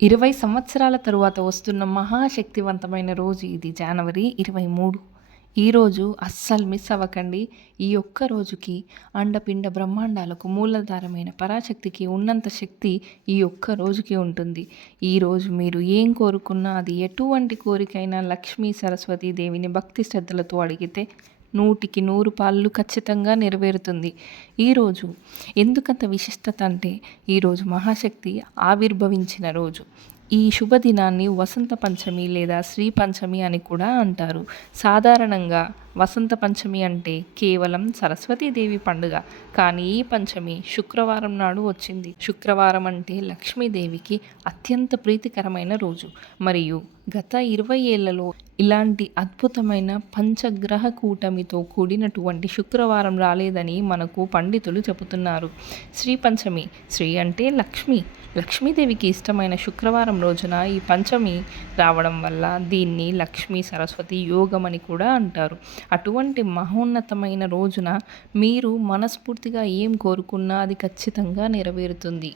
20 సంవత్సరాల తరువాత వస్తున్న మహాశక్తివంతమైన రోజు ఇది జనవరి 23. ఈరోజు అస్సలు మిస్ అవ్వకండి. ఈ ఒక్క రోజుకి అండపిండ బ్రహ్మాండాలకు మూలాధారమైన పరాశక్తికి ఉన్నంత శక్తి ఈ ఒక్క రోజుకి ఉంటుంది. ఈరోజు మీరు ఏం కోరుకున్నా అది ఎటువంటి కోరికైనా లక్ష్మీ సరస్వతీ దేవిని భక్తి శ్రద్ధలతో అడిగితే 100కి 100 పాళ్ళు ఖచ్చితంగా నెరవేరుతుంది. ఈరోజు ఎందుకంత విశిష్టత అంటే ఈరోజు మహాశక్తి ఆవిర్భవించిన రోజు. ఈ శుభదినాన్ని వసంత పంచమి లేదా శ్రీ పంచమి అని కూడా అంటారు. సాధారణంగా వసంత పంచమి అంటే కేవలం సరస్వతీదేవి పండుగ. కానీ ఈ పంచమి శుక్రవారం నాడు వచ్చింది. శుక్రవారం అంటే లక్ష్మీదేవికి అత్యంత ప్రీతికరమైన రోజు. మరియు గత 20 ఏళ్లలో ఇలాంటి అద్భుతమైన పంచగ్రహ కూటమితో కూడినటువంటి శుక్రవారం రాలేదని మనకు పండితులు చెబుతున్నారు. శ్రీ పంచమి, శ్రీ అంటే లక్ష్మి, లక్ష్మీదేవికి ఇష్టమైన శుక్రవారం రోజున ఈ పంచమి రావడం వల్ల దీన్ని లక్ష్మీ సరస్వతి యోగం అని కూడా అంటారు. అటువంటి మహోన్నతమైన రోజున మీరు మనస్ఫూర్తిగా ఏం కోరుకున్నా అది ఖచ్చితంగా నెరవేరుతుంది.